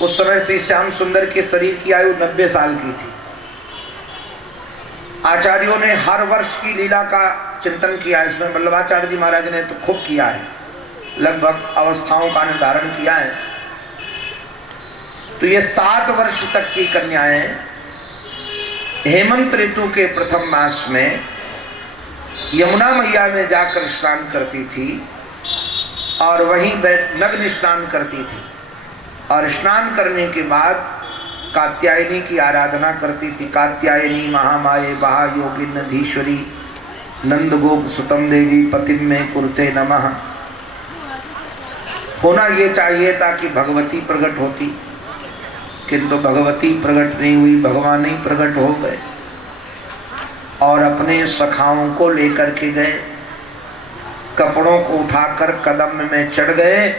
उस समय श्री श्याम सुंदर के शरीर की आयु 90 साल की थी। आचार्यों ने हर वर्ष की लीला का चिंतन किया, इसमें वल्लभाचार्य जी महाराज ने तो खूब किया है, लगभग अवस्थाओं का निर्धारण किया है। तो ये 7 वर्ष तक की कन्याएं हेमंत ऋतु के प्रथम मास में यमुना मैया में जाकर स्नान करती थी और वहीं नग्न स्नान करती थी, और स्नान करने के बाद कात्यायनी की आराधना करती थी। कात्यायनी महामाये महायोगिन्नधीश्वरी नंद गोप सुतम देवी पतिम में कुरुते नमः। होना ये चाहिए ताकि भगवती प्रकट होती, किंतु भगवती प्रकट नहीं हुई, भगवान ही प्रकट हो गए और अपने सखाओं को लेकर के गए, कपड़ों को उठाकर कदम में चढ़ गए।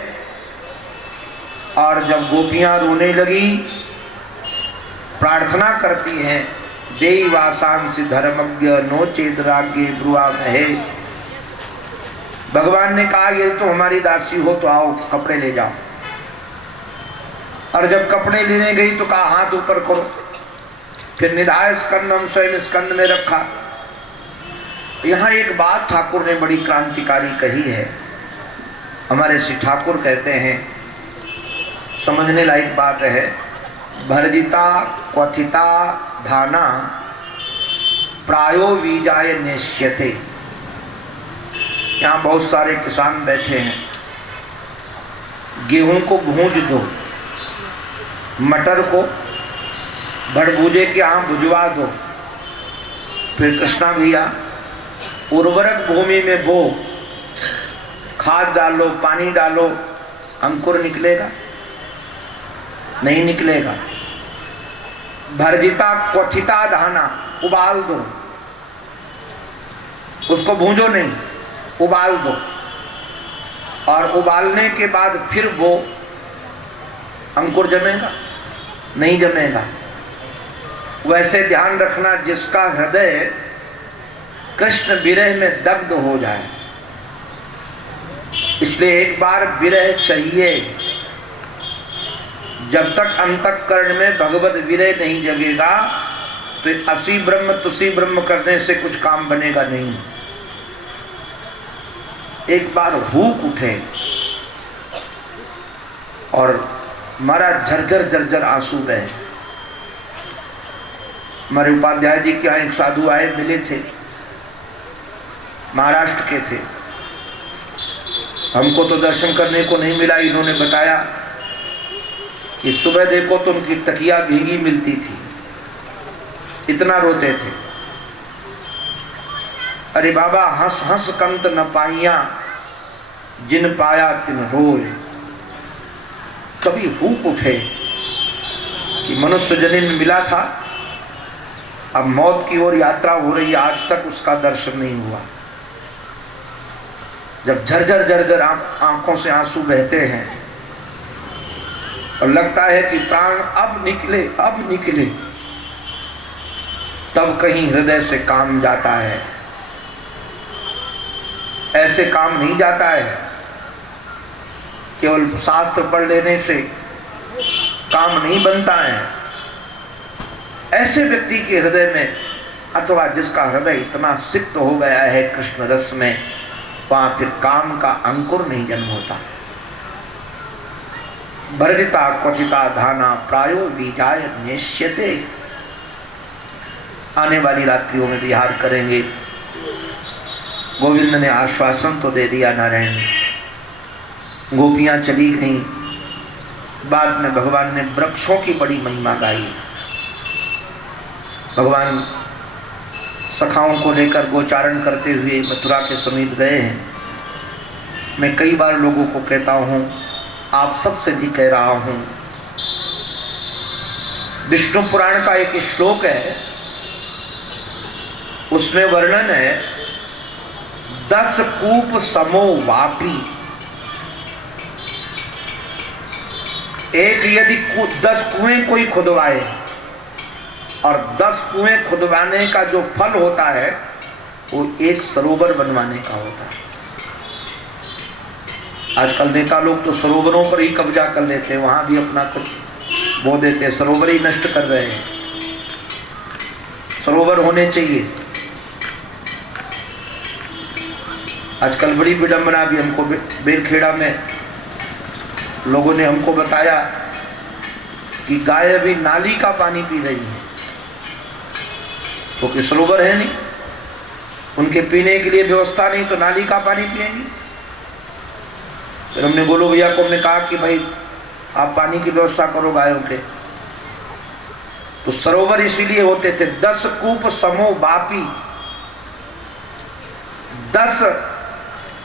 और जब गोपियां रोने लगी, प्रार्थना करती हैं, देई वासांसि धर्मज्ञ नो चेत राज्ञे ब्रुआ महे। भगवान ने कहा ये तो हमारी दासी हो तो आओ कपड़े ले जाओ। और जब कपड़े लेने गई तो कहा हाथ ऊपर करो। फिर निधाय स्कंद हम स्वयं स्कंद में रखा। यहाँ एक बात ठाकुर ने बड़ी क्रांतिकारी कही है। हमारे श्री ठाकुर कहते हैं, समझने लायक बात है, भर्जिता क्वथिता धाना प्रायो बीजाय निश्यते। यहाँ बहुत सारे किसान बैठे हैं, गेहूं को भूंज दो, मटर को भड़भूजे के यहाँ भुजवा दो, फिर कृष्णा भैया उर्वरक भूमि में बो, खाद डालो, पानी डालो, अंकुर निकलेगा? नहीं निकलेगा। भर्जिता क्वथिता धाना, उबाल दो, उसको भूंजो नहीं, उबाल दो, और उबालने के बाद फिर वो अंकुर जमेगा? नहीं जमेगा। वैसे ध्यान रखना, जिसका हृदय कृष्ण विरह में दग्ध हो जाए, इसलिए एक बार विरह चाहिए। जब तक अंतःकरण में भगवत विरह नहीं जगेगा तो असी ब्रह्म तुसी ब्रह्म करने से कुछ काम बनेगा नहीं। एक बार हुक उठे और मारा झरझर झरझर आंसू बहे। हमारे उपाध्याय जी के यहाँ एक साधु आए, मिले थे, महाराष्ट्र के थे। हमको तो दर्शन करने को नहीं मिला। इन्होंने बताया कि सुबह देखो तो उनकी तकिया भीगी मिलती थी, इतना रोते थे। अरे बाबा, हंस हंस कंत न पाइया, जिन पाया तिन रोए। कभी हुक उठे कि मनुष्य जन्म में मिला था, अब मौत की ओर यात्रा हो रही है, आज तक उसका दर्शन नहीं हुआ। जब झरझर झरझर आंखों से आंसू बहते हैं और लगता है कि प्राण अब निकले अब निकले, तब कहीं हृदय से काम जाता है। ऐसे काम नहीं जाता है, केवल शास्त्र पढ़ लेने से काम नहीं बनता है। ऐसे व्यक्ति के हृदय में, अथवा जिसका हृदय इतना सिक्त हो गया है कृष्ण रस में, वहां फिर काम का अंकुर नहीं जन्म होता। भर्जिता क्वथिता धाना प्रायो बीजाय निश्यते। आने वाली रात्रियों में विहार करेंगे। गोविंद ने आश्वासन तो दे दिया नारायण, गोपियां चली गईं। बाद में भगवान ने वृक्षों की बड़ी महिमा गाई। भगवान सखाओं को लेकर गोचारण करते हुए मथुरा के समीप गए हैं। मैं कई बार लोगों को कहता हूँ, आप सबसे भी कह रहा हूँ, विष्णु पुराण का एक श्लोक है, उसमें वर्णन है 10 कूप समो वापी। एक यदि 10 कुएं कोई खुदवाए और 10 कुएं खुदवाने का जो फल होता है वो एक सरोवर बनवाने का होता है। आजकल नेता लोग तो सरोवरों पर ही कब्जा कर लेते हैं, वहां भी अपना कुछ बो देते हैं, सरोवर ही नष्ट कर रहे हैं। सरोवर होने चाहिए। आजकल बड़ी विडंबना भी हमको बेलखेड़ा में लोगों ने हमको बताया कि गाय अभी नाली का पानी पी रही है, क्योंकि सरोवर है नहीं, उनके पीने के लिए व्यवस्था नहीं, तो नाली का पानी पिएंगी। फिर हमने गोलू भैया को हमने कहा कि भाई आप पानी की व्यवस्था करो गायों के। तो सरोवर इसीलिए होते थे, 10 कूप समो बापी। 10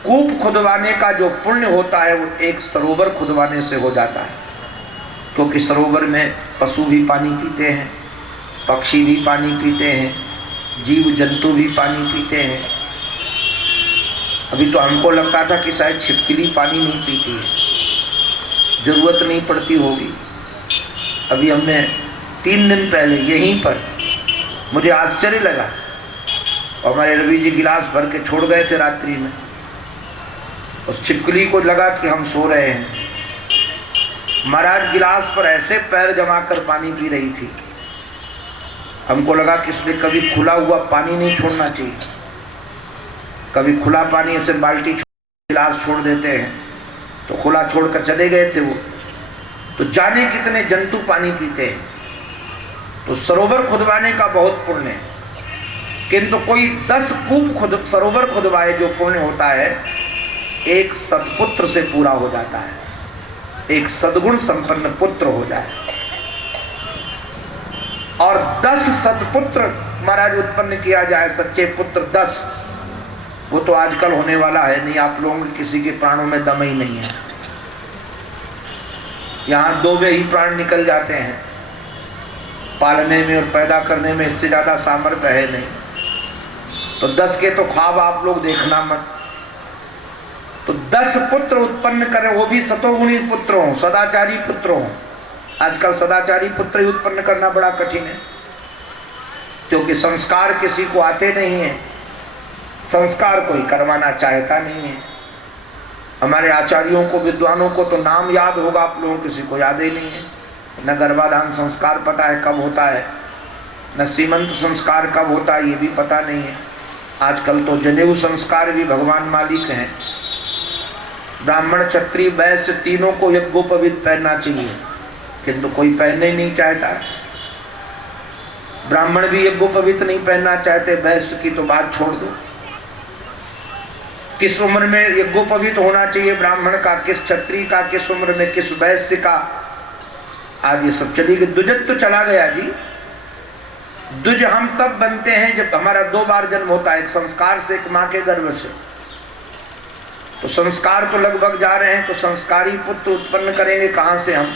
कूप खुदवाने का जो पुण्य होता है वो एक सरोवर खुदवाने से हो जाता है, क्योंकि सरोवर में पशु भी पानी पीते हैं, पक्षी भी पानी पीते हैं, जीव जंतु भी पानी पीते हैं। अभी तो हमको लगता था कि शायद छिपकली पानी नहीं पीती है, जरूरत नहीं पड़ती होगी। अभी हमने 3 दिन पहले यहीं पर, मुझे आश्चर्य लगा, हमारे रवि जी गिलास भर के छोड़ गए थे रात्रि में। उस छिपकली को लगा कि हम सो रहे हैं, महाराज गिलास पर ऐसे पैर जमा कर पानी पी रही थी। हमको लगा कि इसलिए कभी खुला हुआ पानी नहीं छोड़ना चाहिए, कभी खुला पानी ऐसे बाल्टी गिलास छोड़ देते हैं, तो खुला छोड़कर चले गए थे वो। तो जाने कितने जंतु पानी पीते हैं। तो सरोवर खुदवाने का बहुत पुण्य है, किंतु कोई 10 कूप सरोवर खुदवाए, जो पुण्य होता है एक सत्पुत्र से पूरा हो जाता है, एक सद्गुण संपन्न पुत्र हो जाए। और 10 सत्पुत्र महाराज उत्पन्न किया जाए, सच्चे पुत्र 10, वो तो आजकल होने वाला है नहीं। आप लोगों के किसी के प्राणों में दम ही नहीं है, यहाँ 2 में ही प्राण निकल जाते हैं, पालने में और पैदा करने में इससे ज्यादा सामर्थ्य है नहीं। तो 10 के तो ख्वाब आप लोग देखना मत। तो 10 पुत्र उत्पन्न करें, वो भी सतोगुणी पुत्र हों, सदाचारी पुत्र हों। आजकल सदाचारी पुत्र ही उत्पन्न करना बड़ा कठिन है, क्योंकि संस्कार किसी को आते नहीं है, संस्कार कोई करवाना चाहता नहीं है। हमारे आचार्यों को, विद्वानों को तो नाम याद होगा, आप लोगों किसी को याद ही नहीं है। न गर्भाधान संस्कार पता है कब होता है, न सीमंत संस्कार कब होता है ये भी पता नहीं है। आजकल तो जनेऊ संस्कार भी भगवान मालिक हैं। ब्राह्मण क्षत्रिय वैश्य तीनों को यज्ञोपवीत पहनना चाहिए, किंतु कोई पहनने ही नहीं चाहता। ब्राह्मण भी यज्ञोपवीत नहीं पहनना चाहते, वैश्य की तो बात छोड़ दो। किस उम्र में यज्ञोपवीत होना चाहिए ब्राह्मण का, किस क्षत्रिय का, किस उम्र में, किस वैश्य का, आज ये सब चली गई। दुजत तो चला गया जी। दुज हम तब बनते हैं जब हमारा 2 बार जन्म होता है, एक संस्कार से, एक माँ के गर्भ से। तो संस्कार तो लगभग जा रहे हैं, तो संस्कारी पुत्र उत्पन्न करेंगे कहां से हम?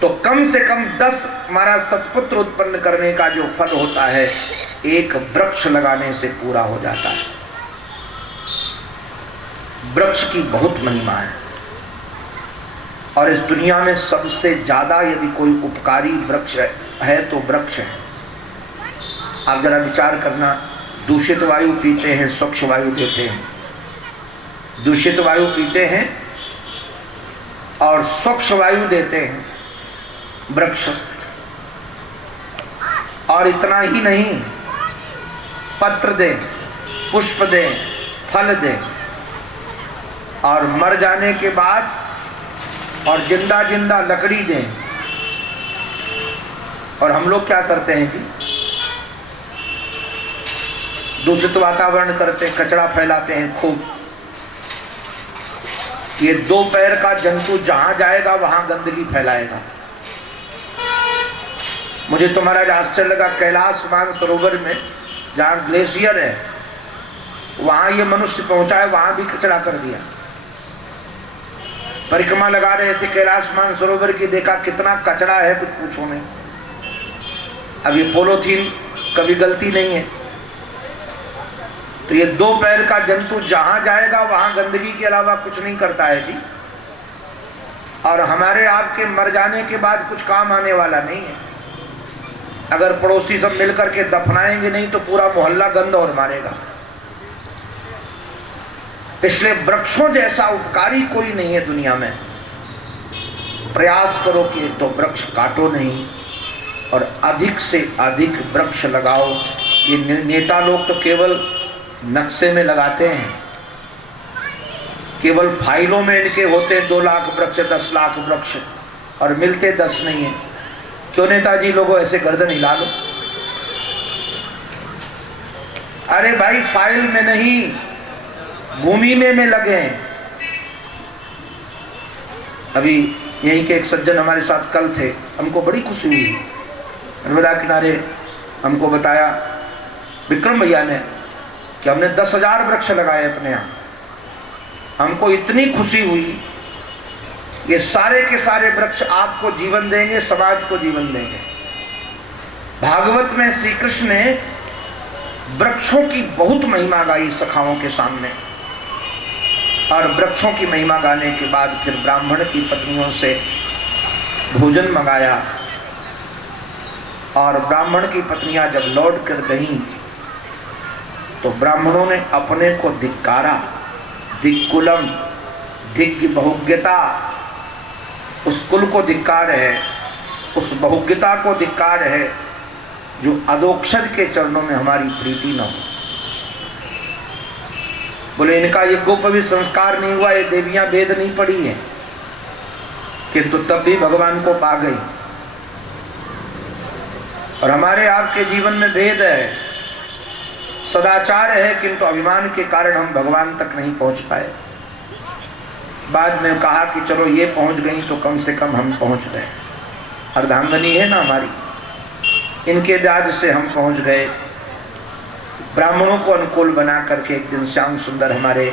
तो कम से कम 10 हमारा सत्पुत्र उत्पन्न करने का जो फल होता है, एक वृक्ष लगाने से पूरा हो जाता है। वृक्ष की बहुत महिमा है, और इस दुनिया में सबसे ज्यादा यदि कोई उपकारी वृक्ष है तो वृक्ष है। आप जरा विचार करना, दूषित वायु पीते हैं, स्वच्छ वायु देते हैं। दूषित वायु पीते हैं और स्वच्छ वायु देते हैं वृक्ष। और इतना ही नहीं, पत्र दें, पुष्प दें, फल दें, और मर जाने के बाद और जिंदा जिंदा लकड़ी दें। और हम लोग क्या करते हैं कि दूषित वातावरण करते, कचरा फैलाते हैं खूब। ये 2 पैर का जंतु जहां जाएगा वहां गंदगी फैलाएगा। मुझे तो महाराज आश्चर्य लगा, कैलाश मानसरोवर में जहां ग्लेशियर है वहां ये मनुष्य पहुंचा है, वहां भी कचरा कर दिया। परिक्रमा लगा रहे थे कैलाश मानसरोवर की, देखा कितना कचरा है, कुछ पूछो नहीं। अब ये पोलोथीन कभी गलती नहीं है। तो ये 2 पैर का जंतु जहां जाएगा वहां गंदगी के अलावा कुछ नहीं करता है जी। और हमारे आपके मर जाने के बाद कुछ काम आने वाला नहीं है। अगर पड़ोसी सब मिलकर के दफनाएंगे नहीं तो पूरा मोहल्ला गंद और मारेगा। इसलिए वृक्षों जैसा उपकारी कोई नहीं है दुनिया में। प्रयास करो कि तो वृक्ष काटो नहीं और अधिक से अधिक वृक्ष लगाओ। ये नेता लोग तो केवल नक्शे में लगाते हैं, केवल फाइलों में इनके होते 2 लाख वृक्ष 10 लाख वृक्ष और मिलते 10 नहीं है। क्यों नेताजी लोगों ऐसे गर्दन हिला लो? अरे भाई फाइल में नहीं, भूमि में लगे हैं। अभी यहीं के एक सज्जन हमारे साथ कल थे, हमको बड़ी खुशी हुई। नर्मदा किनारे हमको बताया विक्रम भैया ने कि हमने 10,000 वृक्ष लगाए अपने यहाँ। हमको इतनी खुशी हुई, ये सारे के सारे वृक्ष आपको जीवन देंगे, समाज को जीवन देंगे। भागवत में श्री कृष्ण ने वृक्षों की बहुत महिमा गाई सखाओं के सामने, और वृक्षों की महिमा गाने के बाद फिर ब्राह्मण की पत्नियों से भोजन मंगाया, और ब्राह्मण की पत्नियां जब लौट कर गईं तो ब्राह्मणों ने अपने को धिक्कारा। दिक्कुलम, दिग्ग बहुज्ञता, उस कुल को धिक्कार है, उस बहुज्ञता को धिक्कार है जो अधोक्षज के चरणों में हमारी प्रीति न हो। बोले इनका यज्ञोपवीत संस्कार नहीं हुआ, ये देवियां वेद नहीं पढ़ी है, किंतु तब भी भगवान को पा गई। और हमारे आपके जीवन में भेद है, सदाचार है, किंतु अभिमान के कारण हम भगवान तक नहीं पहुंच पाए। बाद में कहा कि चलो ये पहुंच गई तो कम से कम हम पहुंच गए। अर्धांगनी है ना हमारी, इनके ब्याज से हम पहुंच गए। ब्राह्मणों को अनुकूल बना करके एक दिन श्याम सुंदर हमारे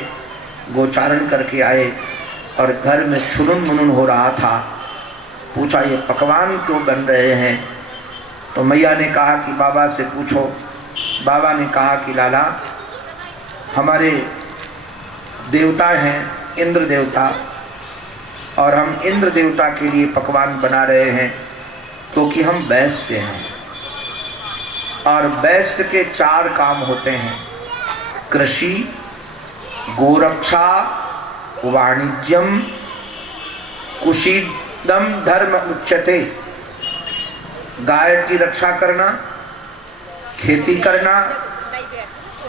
गोचारण करके आए और घर में छुनुन मुनुन हो रहा था। पूछा ये पकवान क्यों बन रहे हैं? तो मैया ने कहा कि बाबा से पूछो। बाबा ने कहा कि लाला हमारे देवता हैं इंद्र देवता, और हम इंद्र देवता के लिए पकवान बना रहे हैं क्योंकि हम वैश्य हैं, और वैश्य के 4 काम होते हैं, कृषि, गोरक्षा, वाणिज्यम, कुशीदम धर्म उच्यते। गाय की रक्षा करना, खेती करना,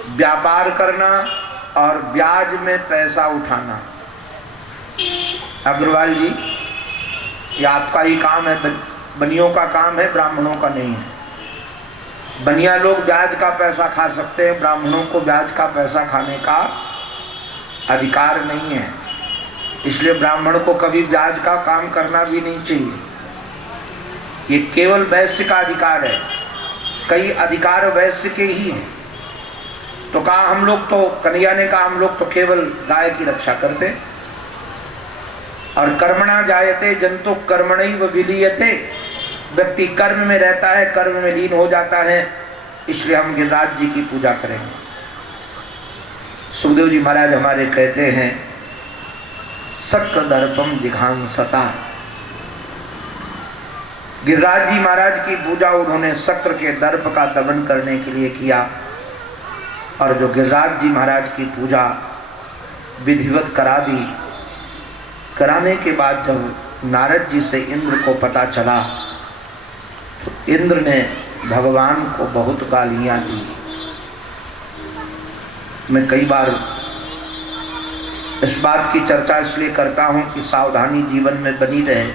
व्यापार करना और ब्याज में पैसा उठाना। अग्रवाल जी ये आपका ही काम है, बनियों का काम है, ब्राह्मणों का नहीं है। बनिया लोग ब्याज का पैसा खा सकते हैं, ब्राह्मणों को ब्याज का पैसा खाने का अधिकार नहीं है। इसलिए ब्राह्मण को कभी ब्याज का काम करना भी नहीं चाहिए। ये केवल वैश्य का अधिकार है, कई अधिकार वैश्य के ही हैं। तो कहा हम लोग तो, कन्हैया ने कहा हम लोग तो केवल गाय की रक्षा करते, और कर्मणा जायते जंतु कर्मणैव विलीयते। व्यक्ति कर्म में रहता है, कर्म में लीन हो जाता है, इसलिए हम गिरिराज जी की पूजा करेंगे। सुखदेव जी महाराज हमारे कहते हैं शक्र दर्पम जिघांसता। गिरिराज जी महाराज की पूजा उन्होंने शक्र के दर्प का दमन करने के लिए किया, और जो गिरिराज जी महाराज की पूजा विधिवत करा दी, कराने के बाद जब नारद जी से इंद्र को पता चला तो इंद्र ने भगवान को बहुत गालियां दी। मैं कई बार इस बात की चर्चा इसलिए करता हूं कि सावधानी जीवन में बनी रहे,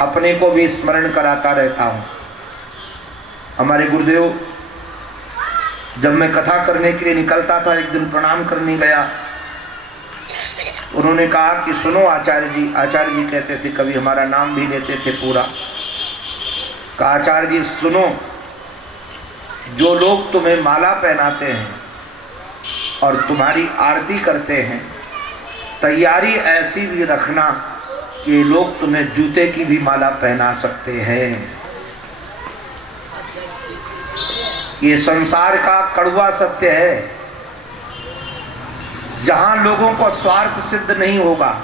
अपने को भी स्मरण कराता रहता हूं। हमारे गुरुदेव जब मैं कथा करने के लिए निकलता था, एक दिन प्रणाम करने गया, उन्होंने कहा कि सुनो आचार्य जी। आचार्य जी कहते थे, कभी हमारा नाम भी लेते थे पूरा। कहा आचार्य जी सुनो, जो लोग तुम्हें माला पहनाते हैं और तुम्हारी आरती करते हैं, तैयारी ऐसी भी रखना कि लोग तुम्हें जूते की भी माला पहना सकते हैं। ये संसार का कड़वा सत्य है। जहां लोगों को स्वार्थ सिद्ध नहीं होगा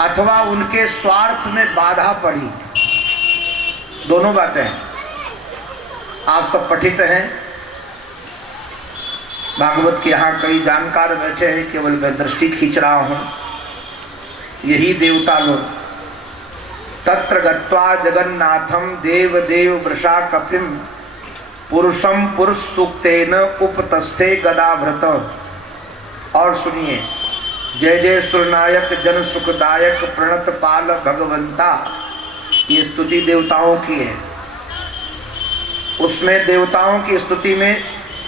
अथवा उनके स्वार्थ में बाधा पड़ी, दोनों बातें हैं। आप सब पठित हैं, भागवत के यहाँ कई जानकार बैठे हैं, केवल मैं दृष्टि खींच रहा हूं। यही देवता लोग तत्र गत्वा जगन्नाथम देव देव वृषा कपिम पुरुषम पुरुष सूक्तेन उपतस्थे गदाभृत। और सुनिए, जय जय सुरनायक जन सुखदायक प्रणत पाल भगवंता, ये स्तुति देवताओं की है। उसमें देवताओं की स्तुति में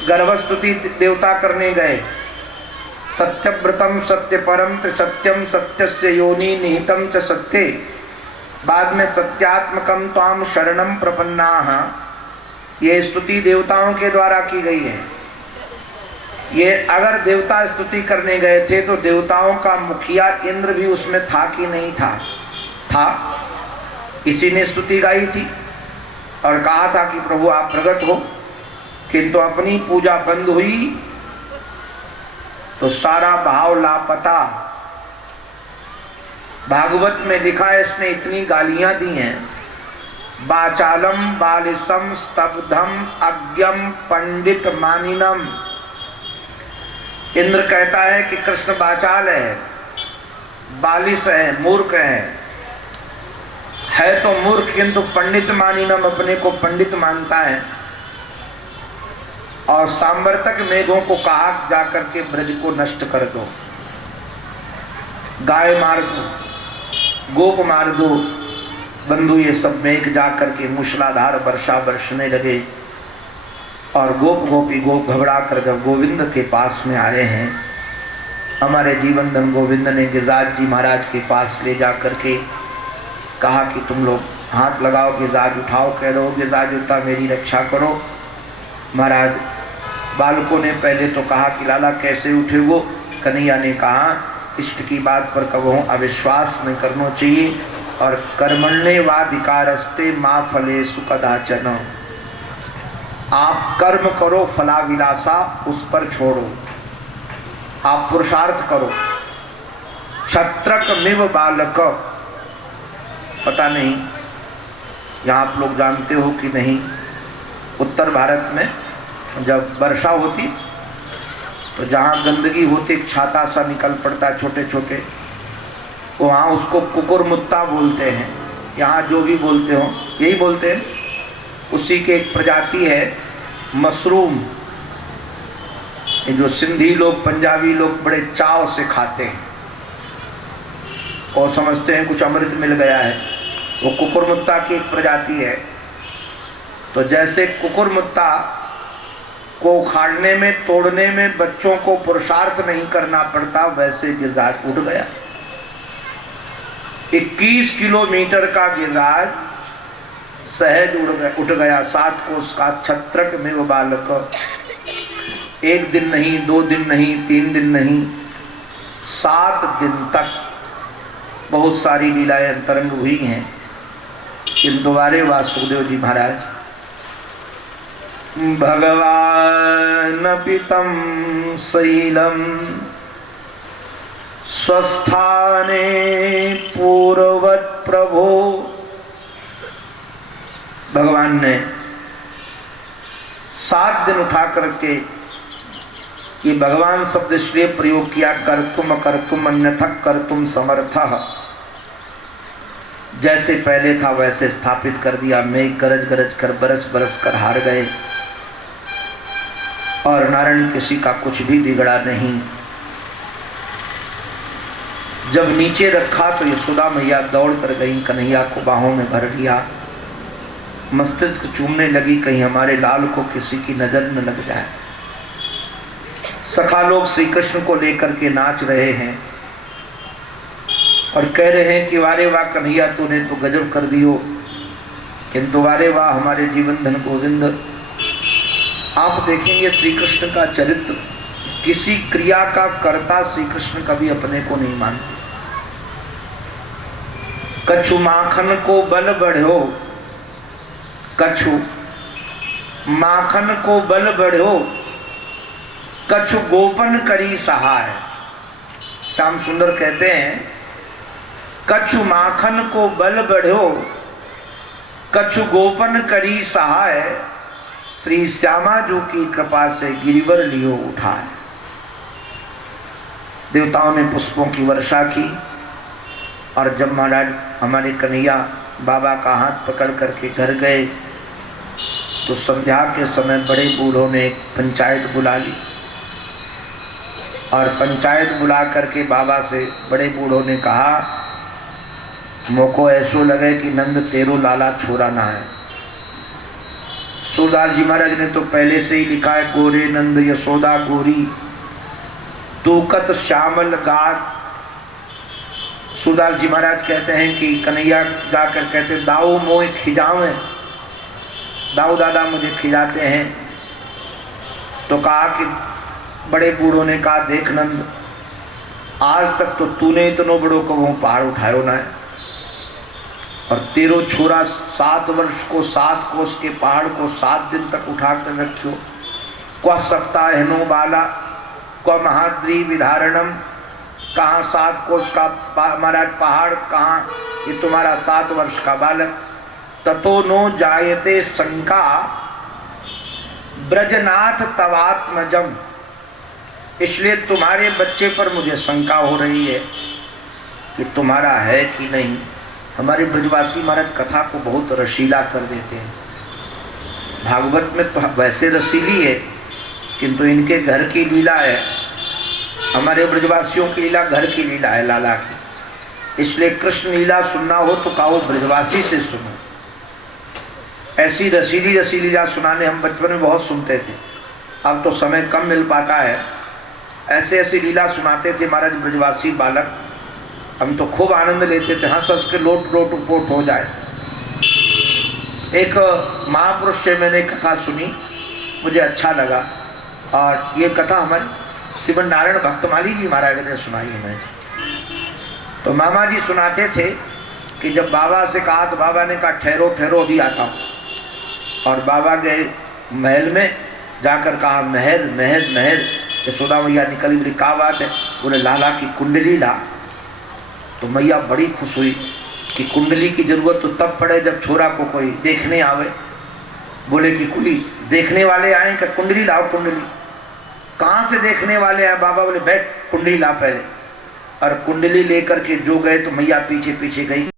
गर्भ स्तुति देवता करने गए। सत्यव्रतम सत्य परम च सत्यम सत्यस्य योनि निहितम च सत्ये, बाद में सत्यात्मकम त्वाम शरणम प्रपन्नाः, ये स्तुति देवताओं के द्वारा की गई है। ये अगर देवता स्तुति करने गए थे तो देवताओं का मुखिया इंद्र भी उसमें था कि नहीं था? था। इसी ने स्तुति गाई थी और कहा था कि प्रभु आप प्रकट हो, किंतु अपनी पूजा बंद हुई तो सारा भाव लापता। भागवत में लिखा है, इसने इतनी गालियां दी हैं, बाचालम बालिसम स्तब्धम अज्ञम पंडित मानिनम। इंद्र कहता है कि कृष्ण बाचाल है, बालिस है, मूर्ख है तो मूर्ख, किंतु पंडित मानिनम, अपने को पंडित मानता है। और सांवर्तक मेघों को कहा जाकर के ब्रज को नष्ट कर दो, गाय मार दो, गोप मार दो। बंधु ये सब मेघ जाकर के मूसलाधार वर्षा बरसने लगे और गोप गोपी गोप घबरा कर जब गोविंद के पास में आए हैं, हमारे जीवन धन गोविंद ने गिरिराज जी महाराज के पास ले जा करके कहा कि तुम लोग हाथ लगाओ, गिरिराज उठाओ, कह लो गिरिराज उठा मेरी रक्षा करो। महाराज बालकों ने पहले तो कहा कि लाला कैसे उठे वो? कन्हैया ने कहा इष्ट की बात पर कबहू अविश्वास नहीं करना चाहिए, और कर्मण्ये वाधिकारस्ते माँ फलेषु कदाचन, आप कर्म करो, फलाविलासा उस पर छोड़ो, आप पुरुषार्थ करो। क्षत्रकमिव बालक, पता नहीं यहाँ आप लोग जानते हो कि नहीं, उत्तर भारत में जब वर्षा होती तो जहाँ गंदगी होती एक छाता सा निकल पड़ता छोटे छोटे, वहाँ उसको कुकुरमुत्ता बोलते हैं। यहाँ जो भी बोलते हो यही बोलते हैं। उसी के एक प्रजाति है मशरूम, ये जो सिंधी लोग पंजाबी लोग बड़े चाव से खाते हैं और समझते हैं कुछ अमृत मिल गया है, वो कुकुरमुत्ता की एक प्रजाति है। तो जैसे कुकुरमुत्ता को उखाड़ने में तोड़ने में बच्चों को पुरुषार्थ नहीं करना पड़ता, वैसे गिरिराज उठ गया। 21 किलोमीटर का गिरिराज सहज उठ गया। 7 कोस का छत्रक में वो बालक, 1 दिन नहीं, 2 दिन नहीं, 3 दिन नहीं, 7 दिन तक बहुत सारी लीलाएं अंतरंग हुई हैं। इन दोबारे वासुदेव जी महाराज, भगवान पितम शैलम स्वस्थाने पूर्ववत प्रभो, भगवान ने 7 दिन उठा करके, ये भगवान शब्द इसलिए प्रयोग किया, कर्तुम अकर्तुम अन्यथा कर्तुम समर्थः, जैसे पहले था वैसे स्थापित कर दिया। मेघ गरज गरज कर बरस बरस कर हार गए और नारायण किसी का कुछ भी बिगड़ा नहीं। जब नीचे रखा तो यशोदा मैया दौड़ कर गई, कन्हैया को बाहों में भर लिया, मस्तिष्क चूमने लगी, कहीं हमारे लाल को किसी की नजर न लग जाए। सखा लोग श्री कृष्ण को लेकर के नाच रहे हैं और कह रहे हैं कि वारे वाह कन्हैया तूने तो गजब कर दियो, किंतु वारे वाह हमारे जीवन धन गोविंद। आप देखेंगे श्री कृष्ण का चरित्र, किसी क्रिया का कर्ता श्री कृष्ण कभी अपने को नहीं मानते। कछु माखन को बल बढ़ो, कछु माखन को बल बढ़ो, कछु गोपन करी सहाय। श्याम सुंदर कहते हैं कछु माखन को बल बढ़ो, कछु गोपन करी सहाय, श्री श्यामा जी की कृपा से गिरिवर लियो उठाए। देवताओं ने पुष्पों की वर्षा की और जब महाराज हमारे कन्हैया बाबा का हाथ पकड़ करके घर गए तो संध्या के समय बड़े बूढ़ों ने पंचायत बुला ली और पंचायत बुला करके बाबा से बड़े बूढ़ों ने कहा, मोको ऐसो लगे कि नंद तेरो लाला छोरा ना है। सूरदास जी महाराज ने तो पहले से ही लिखा है, गोरे नंद यशोदा गोरी तूकत श्यामल गात। सूरदास जी महाराज कहते हैं कि कन्हैया जाकर कहते, दाऊ मोह खिजावे, दाऊ दादा मुझे खिजाते हैं। तो कहा कि बड़े बूढ़ों ने कहा, देख नंद, आज तक तो तूने इतनो बड़ो को वो पहाड़ उठायो ना है और तेरो छोरा 7 वर्ष को 7 कोस के पहाड़ को 7 दिन तक उठा कर रखियो। क्वा सकता है नो बाला क्वा महाद्री विधारणम, कहाँ 7 कोस का महाराज पहाड़, कहाँ ये तुम्हारा 7 वर्ष का बालक। ततो नो जायते शंका ब्रजनाथ तवात्मजम, इसलिए तुम्हारे बच्चे पर मुझे शंका हो रही है कि तुम्हारा है कि नहीं। हमारे ब्रजवासी महाराज कथा को बहुत रसीला कर देते हैं। भागवत में तो वैसे रसीली है किंतु इनके घर की लीला है, हमारे ब्रजवासियों की लीला घर की लीला है लाला की। इसलिए कृष्ण लीला सुनना हो तो कहो ब्रजवासी से सुनो। ऐसी रसीली लीला सुनाने हम बचपन में बहुत सुनते थे, अब तो समय कम मिल पाता है। ऐसे ऐसी लीला सुनाते थे महाराज ब्रजवासी बालक, हम तो खूब आनंद लेते थे, हंस हंस के लोट लोट पोट हो जाए। एक महापुरुष से मैंने कथा सुनी, मुझे अच्छा लगा और ये कथा हमारे श्रीमन नारायण भक्तमाली जी महाराज ने सुनाई हमें। तो मामा जी सुनाते थे कि जब बाबा से कहा तो बाबा ने कहा, ठहरो ठहरो अभी आता हूँ। और बाबा गए महल में, जाकर कहा, महल महल महल। यशोदा मैया निकली, बोली क्या बात है? बोले लाला की कुंडली ला। तो मैया बड़ी खुश हुई कि कुंडली की जरूरत तो तब पड़े जब छोरा को कोई देखने आवे। बोले कि कोई देखने वाले आए क्या? कुंडली लाओ कुंडली। कहाँ से देखने वाले आए? बाबा बोले बैठ कुंडली ला पहले। और कुंडली लेकर के जो गए तो मैया पीछे पीछे गई।